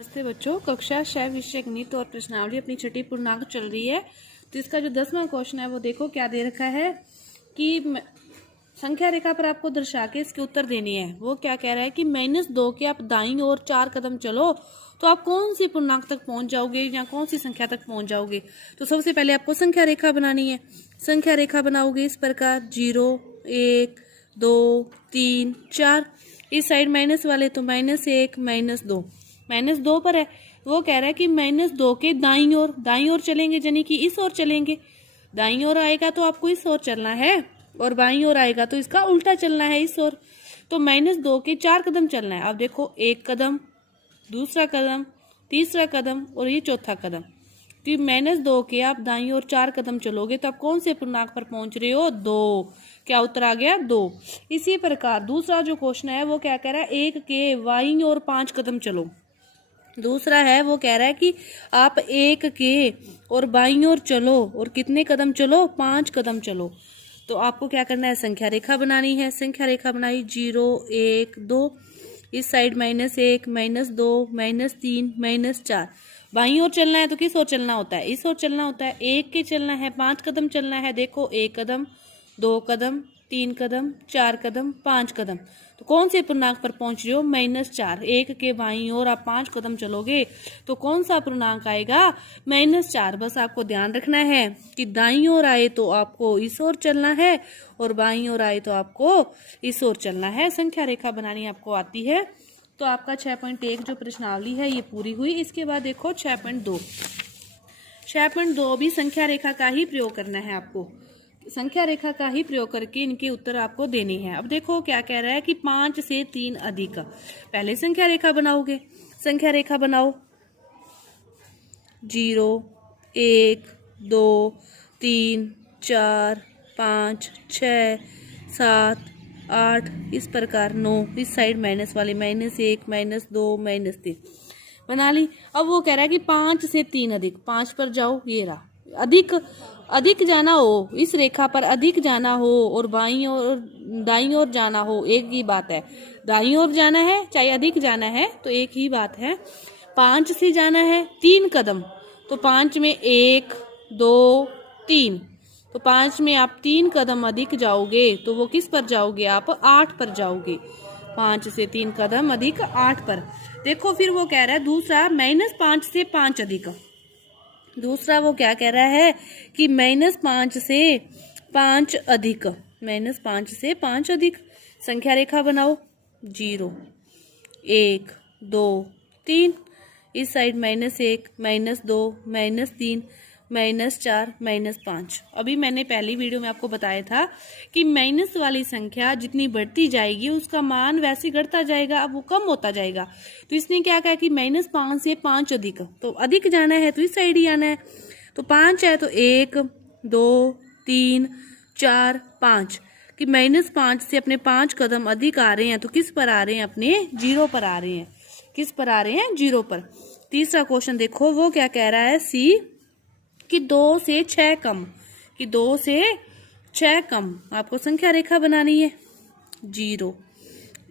नमस्ते बच्चों, कक्षा 6 विषय गणित और प्रश्नावली अपनी छठी पूर्णांक चल रही है। तो इसका जो 10वां क्वेश्चन है वो देखो क्या दे रखा है कि संख्या रेखा पर आपको दर्शा के इसके उत्तर देनी है। वो क्या कह रहा है कि -2 के आप दाईं ओर 4 कदम चलो तो आप कौन सी पूर्णांक तक पहुंच जाओगे या कौन सी संख्या तक पहुंच जाओगे। तो सबसे पहले आपको संख्या रेखा बनानी है। संख्या रेखा बनाओगे इस प्रकार 0 1 2 3 4। इस साइड माइनस वाले तो -1 -2 -2 पर है। वो कह रहा है कि -2 के दाईं ओर चलेंगे, यानी कि इस ओर चलेंगे। दाईं ओर आएगा तो आपको इस ओर चलना है और बाईं ओर आएगा तो इसका उल्टा चलना है, इस ओर। तो -2 के 4 कदम चलना है। अब देखो, एक कदम, दूसरा कदम, तीसरा कदम और ये चौथा कदम। तो -2 के आप दाईं ओर 4 कदम चलोगे तो आप कौन से पूर्णांक पर पहुंच रहे हो? 2। क्या उत्तर आ गया? 2। इसी प्रकार दूसरा जो क्वेश्चन है वो क्या कह रहा है, 1 के बाईं ओर 5 कदम चलो। दूसरा है वो कह रहा है कि आप 1 के और बाईं ओर चलो और कितने कदम चलो? 5 कदम चलो। तो आपको क्या करना है? संख्या रेखा बनानी है। संख्या रेखा बनाई 0 1 2। इस साइड -1 -2 -3 -4। बाईं ओर चलना है तो किस ओर चलना होता है? इस ओर चलना होता है। 1 के चलना है, 5 कदम चलना है। देखो, 1 कदम, 2 कदम, 3 कदम, 4 कदम, 5 कदम। तो कौन से पूर्णांक पर पहुंच रहे हो? -4। 1 के बाईं ओर आप 5 कदम चलोगे तो कौन सा पूर्णांक आएगा? -4। बस आपको ध्यान रखना है कि दाईं ओर आए तो आपको इस ओर चलना है और बाईं ओर आए तो आपको इस ओर चलना है। संख्या रेखा बनानी आपको आती है। तो आपका 6.1 जो प्रश्नावली है ये पूरी हुई। इसके बाद देखो 6.2। 6.2 भी संख्या रेखा का ही प्रयोग करना है आपको। संख्या रेखा का ही प्रयोग करके इनके उत्तर आपको देने हैं। अब देखो क्या कह रहा है कि 5 से 3 अधिक। पहले संख्या रेखा बनाओगे। संख्या रेखा बनाओ 0 1 2 3 4 5 6 7 8। इस प्रकार 9। इस साइड माइनस वाले -1 -2 -3 बना ली। अब वो कह रहा है कि 5 से 3 अधिक। 5 पर जाओ, ये रहा। अधिक जाना हो, इस रेखा पर अधिक जाना हो और बाईं और दाईं ओर जाना हो, एक ही बात है। दाईं ओर जाना है चाहे अधिक जाना है तो एक ही बात है। 5 से जाना है 3 कदम तो 5 में 1 2 3। तो 5 में आप 3 कदम अधिक जाओगे तो वो किस पर जाओगे? आप 8 पर जाओगे। 5 से 3 कदम अधिक 8 पर। देखो फिर वो कह रहा है दूसरा -5 से 5 अधिक। दूसरा वो क्या कह रहा है कि -5 से 5 अधिक। -5 से 5 अधिक। संख्या रेखा बनाओ 0 1 2 3। इस साइड -1 -2 -3 -4 -5। अभी मैंने पहली वीडियो में आपको बताया था कि माइनस वाली संख्या जितनी बढ़ती जाएगी उसका मान वैसे घटता जाएगा, अब वो कम होता जाएगा। तो इसने क्या कहा कि -5 से 5 अधिक। तो अधिक जाना है तो इस साइड ही आना है। तो 5 है तो 1 2 3 4 5 कि -5 से अपने 5 कदम अधिक आ रहे हैं तो किस पर आ रहे हैं? अपने 0 पर आ रहे हैं। किस पर आ रहे हैं? 0 पर। तीसरा क्वेश्चन देखो वो क्या कह रहा है, सी कि 2 से 6 कम। कि 2 से 6 कम आपको संख्या रेखा बनानी है 0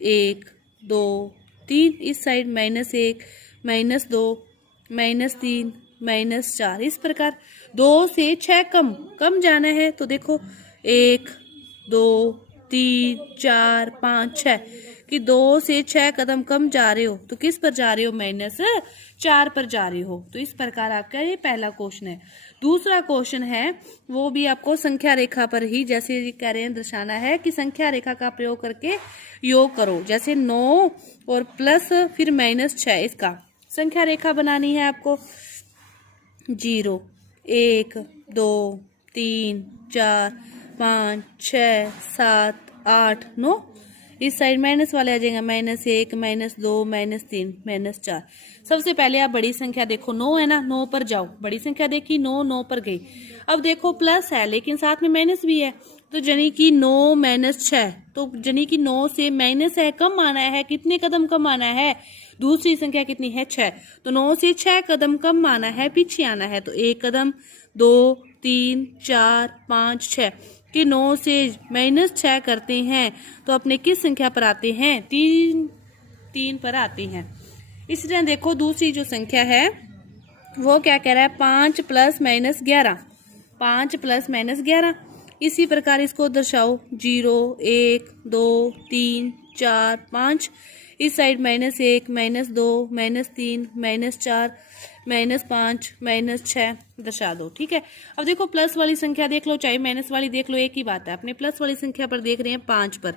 1 2 3। इस साइड -1 -2 -3 -4। इस प्रकार 2 से 6 कम जाना है तो देखो 1 2 3 4 5 6 कि 2 से 6 कदम कम जा रहे हो तो किस पर जा रहे हो? -4 पर जा रहे हो। तो इस प्रकार आपका ये पहला क्वेश्चन है। दूसरा क्वेश्चन है वो भी आपको संख्या रेखा पर ही, जैसे कह रहे हैं दर्शाना है कि संख्या रेखा का प्रयोग करके योग करो। जैसे 9 और प्लस फिर -6, इसका संख्या रेखा बनानी है आपको 0 1 2 3 4 5 6 7 8 9। इस साइड माइनस वाले आ जाएगा -1 -2 -3 -4। सबसे पहले आप बड़ी संख्या देखो, 9 है ना, 9 पर जाओ। बड़ी संख्या देखी 9 पर गई। अब देखो प्लस है लेकिन साथ में माइनस भी है तो जनी कि 9 -6। तो जनी कि 9 से माइनस है, कम आना है। कितने कदम कम आना है? दूसरी संख्या कितनी है? 6। तो 9 से 6 कदम कम आना है, पीछे आना है। तो 1 कदम 2 3 4 5 6 कि 9 से -6 करते हैं तो अपने किस संख्या पर आते हैं? 3 पर आते हैं। इसी तरह देखो दूसरी जो संख्या है वो क्या कह रहा है, 5 + -11, 5 + -11। इसी प्रकार इसको दर्शाओ, 0 1 2 3 4 5। इस साइड -1 -2 -3 -4 -5 -6 दर्शा दो। ठीक है। अब देखो प्लस वाली संख्या देख लो चाहे माइनस वाली देख लो, एक ही बात है। अपने प्लस वाली संख्या पर देख रहे हैं 5 पर,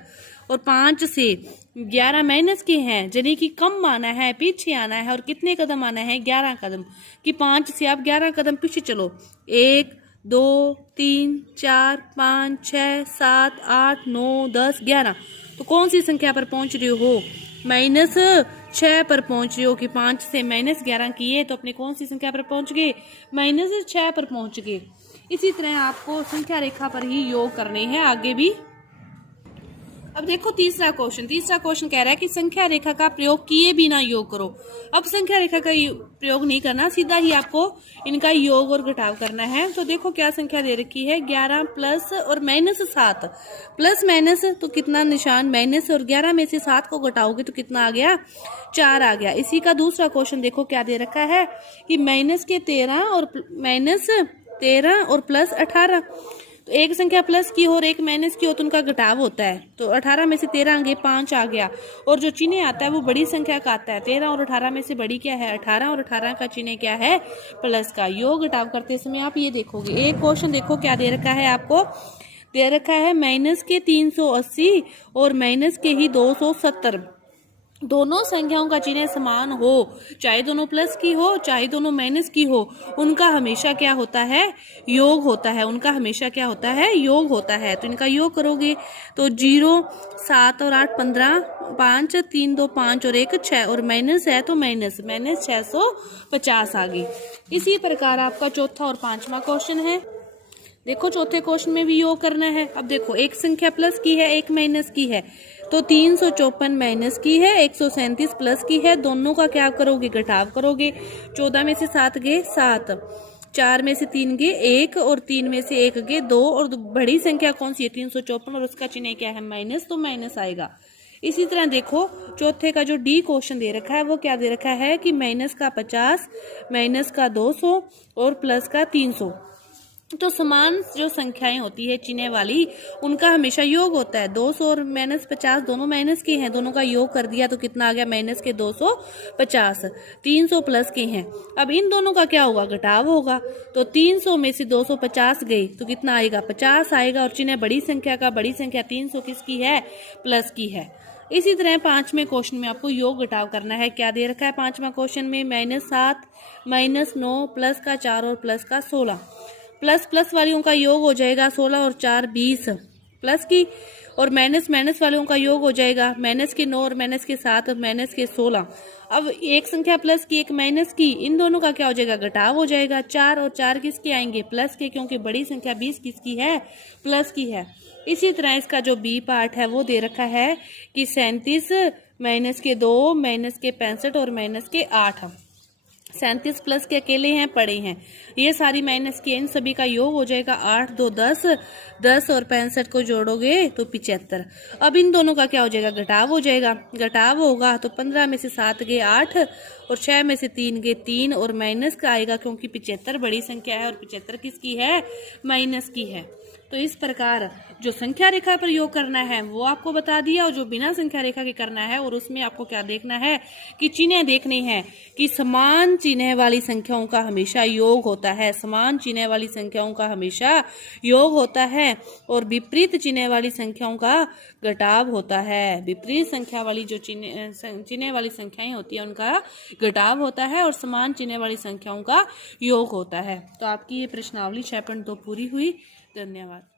और 5 से 11 माइनस के हैं, यानी कि कम आना है, पीछे आना है। और कितने कदम आना है, 11 कदम। कि 5 से आप 11 कदम पीछे चलो, 1 2 3 4 5 6 7 8 9 10 11। तो कौन सी संख्या पर पहुंच रहे हो, -6 पर पहुंच रहे हो। कि 5 से -11 किए तो अपने कौन सी संख्या पर पहुंच गए, -6 पर पहुंच गए। इसी तरह आपको संख्या रेखा पर ही योग करने हैं आगे भी। अब देखो तीसरा क्वेश्चन कह रहा है कि संख्या रेखा का प्रयोग किए बिना योग करो। अब संख्या रेखा का प्रयोग नहीं करना, सीधा ही आपको इनका योग और घटाव करना है। तो देखो क्या संख्या दे रखी है, 11 प्लस और -7, प्लस माइनस तो कितना निशान माइनस, और 11 में से 7 को घटाओगे तो कितना आ गया, 4 आ गया। इसी का दूसरा क्वेश्चन देखो क्या दे रखा है कि -13 और +18। तो एक संख्या प्लस की हो और एक माइनस की हो तो उनका घटाव होता है। तो 18 में से 13 गए, 5 आ गया। और जो चिन्ह आता है वो बड़ी संख्या का आता है। 13 और 18 में से बड़ी क्या है, 18, और 18 का चिन्ह क्या है, प्लस का। योग घटाव करते समय आप ये देखोगे। एक क्वेश्चन देखो क्या दे रखा है, आपको दे रखा है माइनस के 380 और माइनस के ही 270। दोनों संख्याओं का चिन्ह समान हो, चाहे दोनों प्लस की हो चाहे दोनों माइनस की हो, उनका हमेशा क्या होता है, योग होता है। उनका हमेशा क्या होता है, योग होता है। तो इनका योग करोगे तो 0 7 और 8 15, 5 3 2 5 और 1 6, और माइनस है तो माइनस 650 आ गई। इसी प्रकार आपका चौथा और पांचवा क्वेश्चन है। देखो चौथे क्वेश्चन में भी योग करना है। अब देखो एक संख्या प्लस की है, एक माइनस की है। तो 354 माइनस की है, 137 प्लस की है। दोनों का क्या करोगे, घटाव करोगे। 14 में से 7 गए 7, 4 में से 3 गए 1, और 3 में से 1 गए 2। और बड़ी संख्या कौन सी है, 354, और उसका चिन्ह क्या है, माइनस, तो माइनस आएगा। इसी तरह देखो चौथे का जो डी क्वेश्चन दे रखा है वो क्या दे रखा है कि माइनस का 50, माइनस का 200 और प्लस का 300। तो समान जो संख्याएं होती है चिन्ह वाली, उनका हमेशा योग होता है। 200 और -50 दोनों माइनस के हैं, दोनों का योग कर दिया तो कितना आ गया, माइनस के 250। 300 प्लस के हैं, अब इन दोनों का क्या होगा, घटाव होगा। तो 300 में से 250 गए तो कितना आएगा, 50 आएगा। और चिन्ह बड़ी संख्या का, बड़ी संख्या 300 किसकी है, प्लस की है। इसी तरह पांचवें क्वेश्चन में आपको योग घटाव करना है। क्या दे रखा है पांचवा क्वेश्चन में, -7 -9 प्लस का 4 और प्लस का 16। प्लस प्लस वालों का योग हो जाएगा 16 और 4 20 प्लस की, और माइनस माइनस वालों का योग हो जाएगा माइनस के 9 और माइनस के 7 और माइनस के 16। अब एक संख्या प्लस की एक माइनस की, इन दोनों का क्या हो जाएगा, घटाव हो जाएगा। 4 और 4 किसके आएंगे, प्लस के, क्योंकि बड़ी संख्या 20 किसकी है, प्लस की है। इसी तरह इसका जो बी पार्ट है वो दे रखा है कि 37 माइनस के 2 माइनस के 65 और माइनस के 8। 37 प्लस के अकेले हैं, पड़े हैं, ये सारी माइनस की, इन सभी का योग हो जाएगा 8 2 10, 10 और 65 को जोड़ोगे तो 75। अब इन दोनों का क्या हो जाएगा, घटाव हो जाएगा। घटाव होगा तो 15 में से 7 गए 8, और 6 में से 3 गए 3, और माइनस का आएगा क्योंकि 75 बड़ी संख्या है और 75 किसकी है, माइनस की है। तो इस प्रकार जो संख्या रेखा पर योग करना है वो आपको बता दिया, और जो बिना संख्या रेखा के करना है, और उसमें आपको क्या देखना है कि चिन्ह देखने हैं कि समान चिन्ह वाली संख्याओं का हमेशा योग होता है, समान चिन्ह वाली संख्याओं का हमेशा योग होता है, और विपरीत चिन्ह वाली संख्याओं का घटाव होता है। विपरीत संख्या वाली जो चिन्ह वाली संख्याएं होती है उनका घटाव होता है, और समान चिन्ह वाली संख्याओं का योग होता है। तो आपकी ये प्रश्नावली 6.2 पूरी हुई। धन्यवाद।